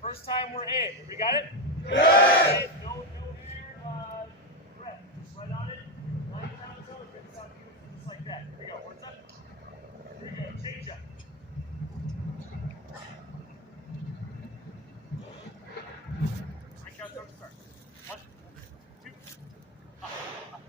First time we're in. We got it? Yeah. No air, breath. Just right on it. Line down toe, it gets out just like that. Here we go. Horns up. Here we go. Change up. I count down to start. 1, 2, up, up, up.